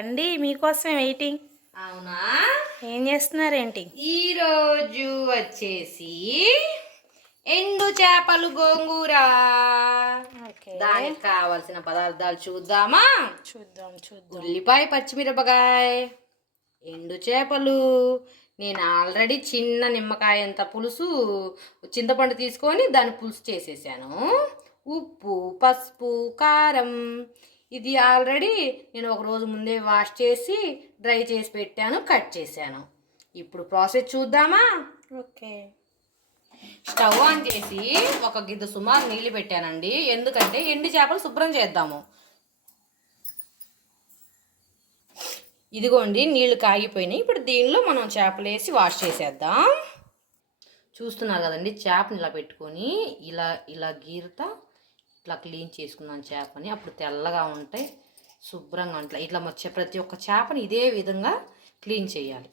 రండి, మీకోసం వెయిటింగ్. అవునా? ఏం చేస్తున్నారేంటి? ఈరోజు వచ్చేసి ఎండు చేపలు గోంగూర. దానికి కావలసిన పదార్థాలు చూద్దామా? చూద్దాం. ఉల్లిపాయ, పచ్చిమిరపకాయ, ఎండు చేపలు. నేను ఆల్రెడీ చిన్న నిమ్మకాయ అంత పులుసు చింతపండు తీసుకొని దాన్ని పులుసు చేసేసాను. ఉప్పు, పసుపు, కారం. ఇది ఆల్రెడీ నేను ఒక రోజు ముందే వాష్ చేసి డ్రై చేసి పెట్టాను, కట్ చేశాను. ఇప్పుడు ప్రాసెస్ చూద్దామా? ఓకే. స్టవ్ ఆన్ చేసి ఒక గిద్ద సుమారు నీళ్ళు పెట్టానండి, ఎందుకంటే ఎండు చేపలు శుభ్రం చేద్దాము. ఇదిగోండి, నీళ్లు కాగిపోయినాయి. ఇప్పుడు దీనిలో మనం చేపలు వేసి వాష్ చేసేద్దాం. చూస్తున్నారు కదండి, చేపని ఇలా పెట్టుకొని ఇలా ఇలా గీరుతా ఇట్లా క్లీన్ చేసుకున్నాను చేపని. అప్పుడు తెల్లగా ఉంటాయి, శుభ్రంగా ఉంటాయి. ఇట్లా ప్రతి ఒక్క చేపని ఇదే విధంగా క్లీన్ చేయాలి.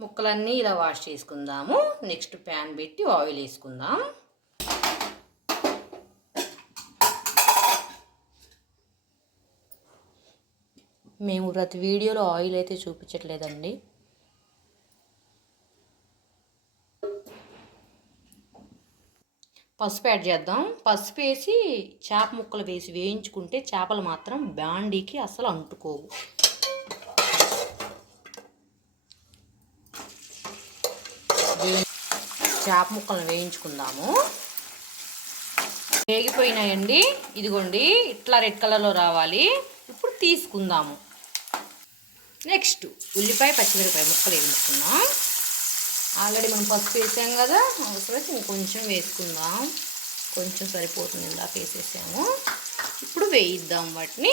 ముక్కలన్నీ ఇలా వాష్ చేసుకుందాము. నెక్స్ట్ ప్యాన్ పెట్టి ఆయిల్ వేసుకుందాం. మేము ప్రతి వీడియోలో ఆయిల్ అయితే చూపించట్లేదండి. పసుపు యాడ్ చేద్దాం. పసుపు వేసి చేప ముక్కలు వేసి వేయించుకుంటే చేపలు మాత్రం బాండీకి అసలు అంటుకోవు. చేప ముక్కలను వేయించుకుందాము. వేగిపోయినాయండి, ఇదిగోండి ఇట్లా రెడ్ కలర్లో రావాలి. ఇప్పుడు తీసుకుందాము. నెక్స్ట్ ఉల్లిపాయ, పచ్చిమిరపకాయ ముక్కలు వేయించుకుందాం. ఆల్రెడీ మనం పసుపు వేసాం కదా, అవసరం ఇంకొంచెం వేసుకుందాం. కొంచెం సరిపోతుంది, ఇందాక వేసేసాము. ఇప్పుడు వేయిద్దాం వాటిని.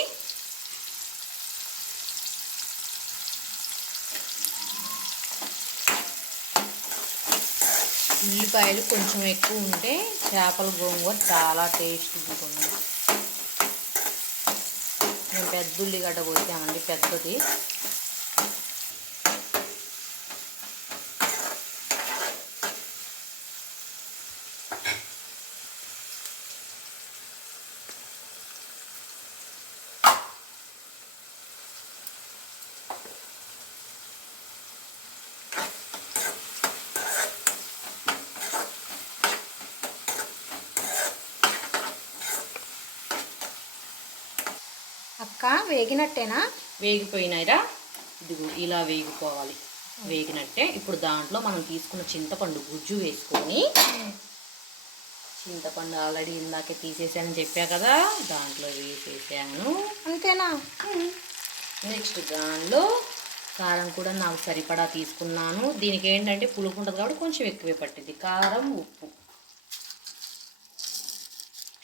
ఉల్లిపాయలు కొంచెం ఎక్కువ ఉంటే చేపల గోంగూర చాలా టేస్ట్ ఉంటుంది. మేము పెద్ద ఉల్లిగడ్డ కోసామండి, పెద్దది. అక్క, వేగినట్టేనా? వేగిపోయినాయిరా, ఇదిగో ఇలా వేగిపోవాలి. వేగినట్టే. ఇప్పుడు దాంట్లో మనం తీసుకున్న చింతపండు గుజ్జు వేసుకొని, చింతపండు ఆల్రెడీ ఇందాకే తీసేసానని చెప్పా కదా, దాంట్లో వేసేసాను. అంతేనా? నెక్స్ట్ దానిలో కారం కూడా నాకు సరిపడా తీసుకున్నాను. దీనికి ఏంటంటే పులుపు ఉంటుంది కాబట్టి కొంచెం ఎక్కువే పట్టింది. కారం, ఉప్పు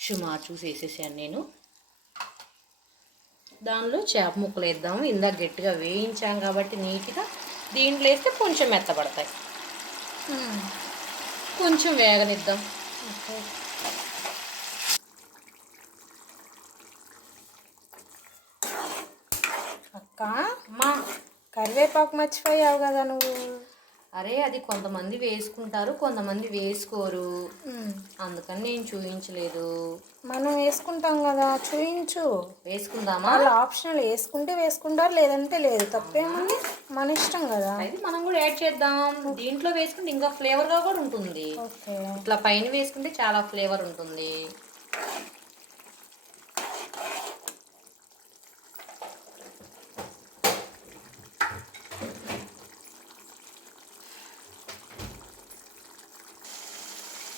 సుమారు చూసి వేసేసాను నేను. దానిలో చేప ముక్కలు వేద్దాము. ఇందాక గట్టిగా వేయించాం కాబట్టి నీట్గా దీంట్లో వేస్తే కొంచెం మెత్తపడతాయి. కొంచెం వేగనిద్దాం. అక్క, మా కరివేపాకు మర్చిపోయావు కదా నువ్వు. అరే, అది కొంతమంది వేసుకుంటారు, కొంతమంది వేసుకోరు. అందుకని నేను చూపించలేదు. మనం వేసుకుంటాం కదా, చూయించు. వేసుకుందామా? వాళ్ళు ఆప్షనల్, వేసుకుంటే వేసుకుంటారు, లేదంటే లేదు. తప్పేముంది, మన ఇష్టం కదా. అయితే మనం కూడా యాడ్ చేద్దాం. దీంట్లో వేసుకుంటే ఇంకా ఫ్లేవర్గా కూడా ఉంటుంది. ఇట్లా పైన వేసుకుంటే చాలా ఫ్లేవర్ ఉంటుంది.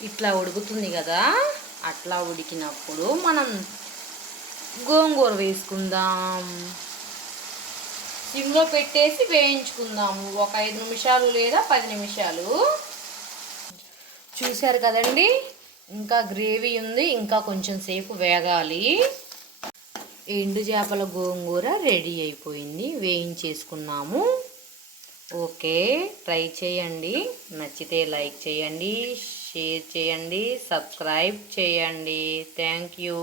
ఇట్లా ఉడుకుతుంది కదా, అట్లా ఉడికినప్పుడు మనం గోంగూర వేసుకుందాం. సిమ్లో పెట్టేసి వేయించుకుందాము ఒక 5 నిమిషాలు లేదా 10 నిమిషాలు. చూశారు కదండి, ఇంకా గ్రేవీ ఉంది, ఇంకా కొంచెం సేపు వేగాలి. ఎండు చేపల గోంగూర రెడీ అయిపోయింది, వేయించేసుకున్నాము. ఓకే, ట్రై చేయండి. నచ్చితే లైక్ చేయండి, షేర్ చేయండి, సబ్స్క్రైబ్ చేయండి. Thank you.